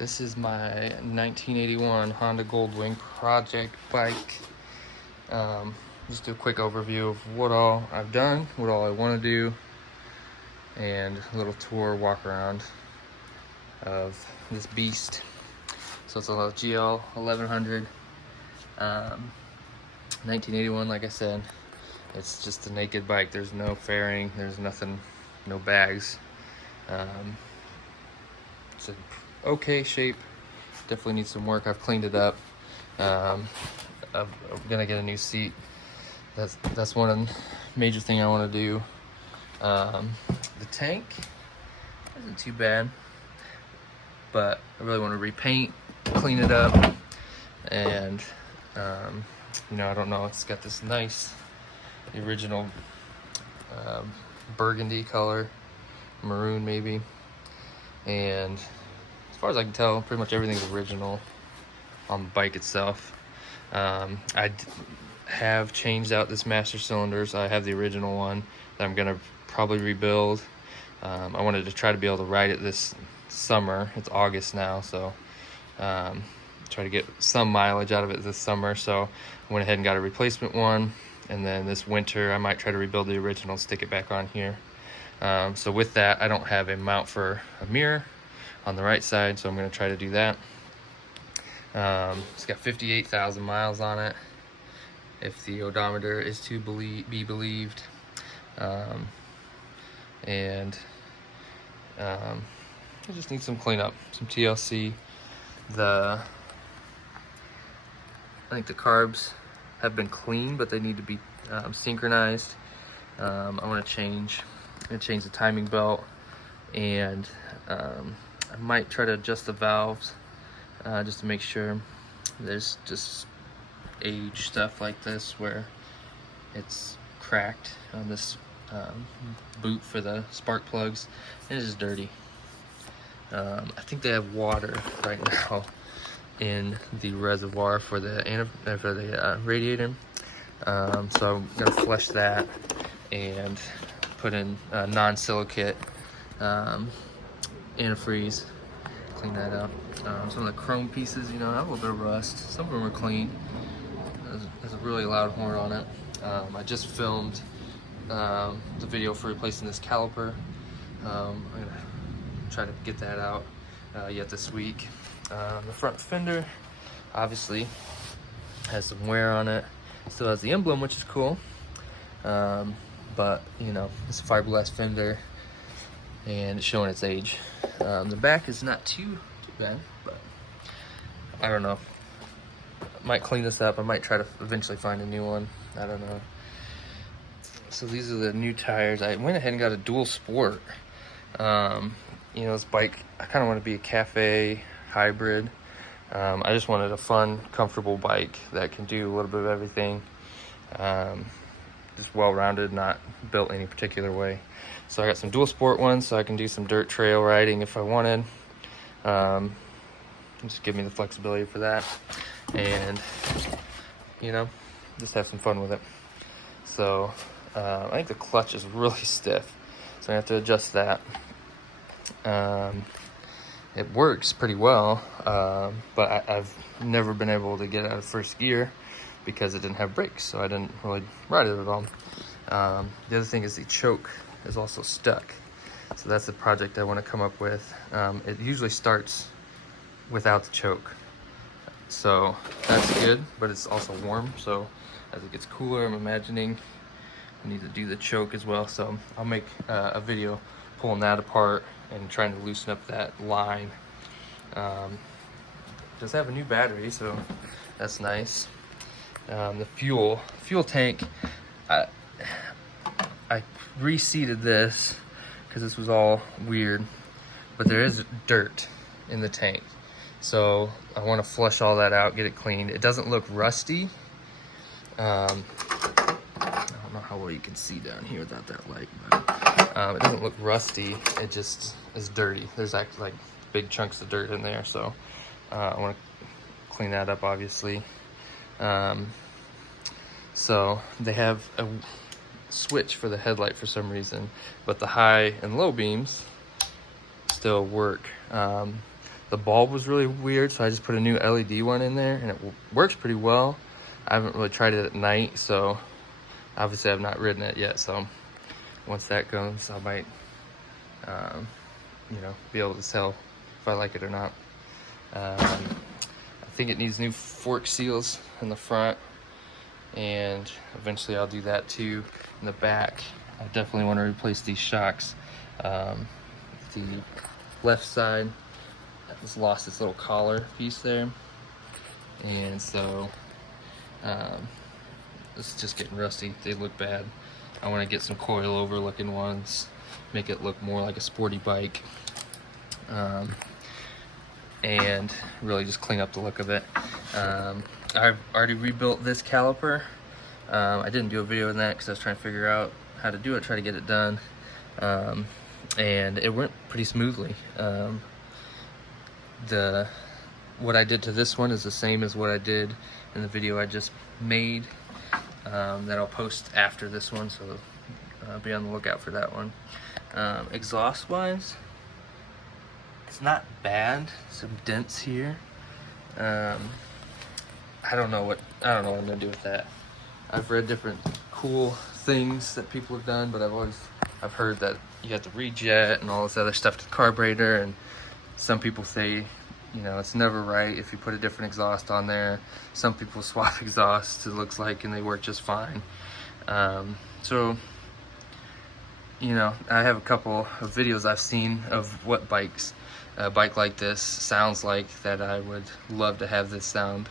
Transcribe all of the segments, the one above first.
This is my 1981 Honda Goldwing project bike. Just do a quick overview of what all I've done, what all I want to do, and a little tour walk around of this beast. So it's a GL1100, 1981. Like I said, it's just a naked bike. There's no fairing, there's nothing, no bags. It's in okay shape. Definitely needs some work. I've cleaned it up. I'm gonna get a new seat. That's one major thing I want to do. The tank isn't too bad, but I really want to repaint, clean it up, and I don't know. It's got this nice, the original burgundy color, maroon maybe, and as far as I can tell, pretty much everything's original on the bike itself. I have changed out this master cylinders. I have the original one that I'm gonna probably rebuild. I wanted to try to be able to ride it this summer. It's August now, so try to get some mileage out of it this summer. So I went ahead and got a replacement one, and then this winter I might try to rebuild the original and stick it back on here. So with that, I don't have a mount for a mirror on the right side, so I'm going to try to do that. It's got 58,000 miles on it, if the odometer is to be believed. I just need some cleanup, some TLC. I think the carbs have been clean, but they need to be synchronized. I want to change the timing belt, and I might try to adjust the valves just to make sure. There's just age stuff like this where it's cracked on this boot for the spark plugs, and it's just dirty. I think they have water right now in the reservoir for the radiator, so I'm gonna flush that and put in non-silicate antifreeze, clean that up. Some of the chrome pieces, have a little bit of rust. Some of them are clean. There's a really loud horn on it. I just filmed the video for replacing this caliper. I'm gonna try to get that out yet this week. The front fender obviously has some wear on it. Still has the emblem, which is cool. But it's a fiberglass fender, and it's showing its age. The back is not too bad, but I don't know. I might clean this up. I might try to eventually find a new one. I don't know. So these are the new tires. I went ahead and got a dual sport. This bike, I kind of want to be a cafe hybrid. I just wanted a fun, comfortable bike that can do a little bit of everything. Just well-rounded, not built any particular way. So I got some dual sport ones, so I can do some dirt trail riding if I wanted. Just give me the flexibility for that, and just have some fun with it. So I think the clutch is really stiff, so I have to adjust that. It works pretty well, but I've never been able to get out of first gear because it didn't have brakes, so I didn't really ride it at all. The other thing is the choke is also stuck, so that's the project I want to come up with. It usually starts without the choke, so that's good, but it's also warm, so as it gets cooler, I'm imagining I need to do the choke as well. So I'll make a video pulling that apart and trying to loosen up that line. Does have a new battery, so that's nice. The fuel tank, I reseated this because this was all weird, but there is dirt in the tank, so I want to flush all that out, get it cleaned. It doesn't look rusty. I don't know how well you can see down here without that light, but it doesn't look rusty. It just is dirty. There's actually like big chunks of dirt in there, so I want to clean that up, obviously. So they have a switch for the headlight for some reason, but the high and low beams still work. the bulb was really weird, so I just put a new LED one in there, and it works pretty well. I haven't really tried it at night, so obviously I've not ridden it yet, so once that comes, I might you know, be able to tell if I like it or not. I think it needs new fork seals in the front, and eventually I'll do that too in the back. I definitely want to replace these shocks. The left side has lost its little collar piece there, and so this is just getting rusty. They look bad. I want to get some coilover looking ones, make it look more like a sporty bike, and really just clean up the look of it. I've already rebuilt this caliper. I didn't do a video on that because I was trying to figure out how to do it, try to get it done, and it went pretty smoothly. What I did to this one is the same as what I did in the video I just made, that I'll post after this one, so be on the lookout for that one. Exhaust wise, it's not bad. Some dents here. I don't know what I'm gonna do with that. I've read different cool things that people have done, but I've heard that you have to rejet and all this other stuff to the carburetor, and some people say, you know, it's never right if you put a different exhaust on there. Some people swap exhausts, it looks like, and they work just fine. So, you know, I have a couple of videos I've seen of what a bike like this sounds like, that I would love to have this sound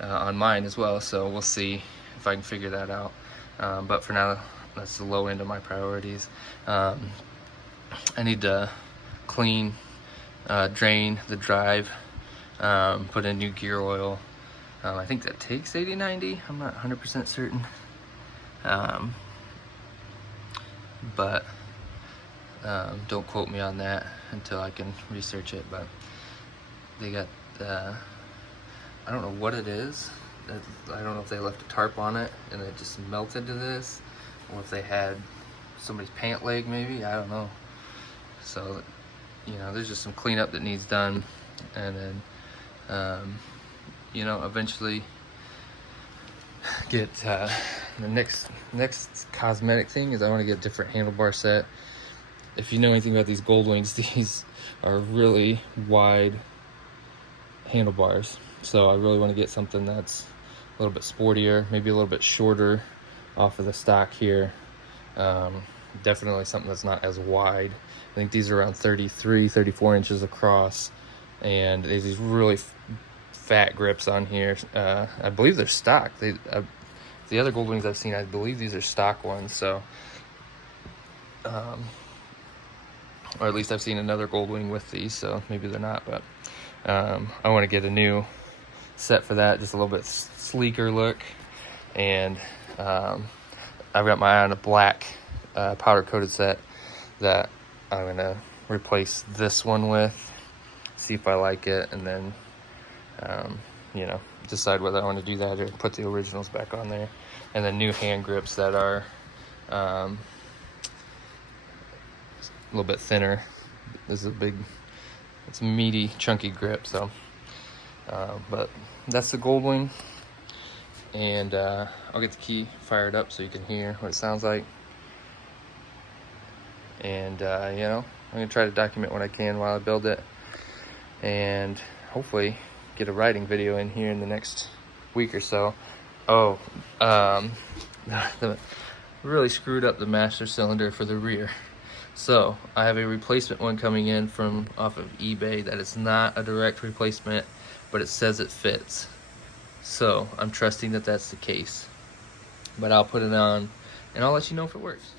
on mine as well. So we'll see if I can figure that out. But for now, that's the low end of my priorities. I need to clean, drain the drive, put in new gear oil. I think that takes 80-90. I'm not 100% certain. But don't quote me on that until I can research it. But they got, I don't know what it is. I don't know if they left a tarp on it and it just melted to this, or if they had somebody's pant leg maybe, I don't know. So, you know, there's just some cleanup that needs done, and then you know, eventually get the next cosmetic thing is I want to get a different handlebar set. If you know anything about these Goldwings, these are really wide handlebars, so I really want to get something that's a little bit sportier, maybe a little bit shorter off of the stock here. Definitely something that's not as wide. I think these are around 34 inches across, and there's these really fat grips on here. I believe they're stock. The other Goldwings I've seen, I believe these are stock ones. So, or at least I've seen another Goldwing with these, so maybe they're not. But I want to get a new set for that, just a little bit sleeker look. And I've got my eye on a black powder coated set that I'm gonna replace this one with, see if I like it, and then you know, decide whether I want to do that or put the originals back on there. And then new hand grips that are a little bit thinner. This is it's a meaty, chunky grip. So but that's the Goldwing, and I'll get the key fired up so you can hear what it sounds like. And you know, I'm gonna try to document what I can while I build it, and hopefully get a riding video in here in the next week or so. Oh, really screwed up the master cylinder for the rear. So I have a replacement one coming in from off of eBay that is not a direct replacement, but it says it fits. So I'm trusting that that's the case. But I'll put it on and I'll let you know if it works.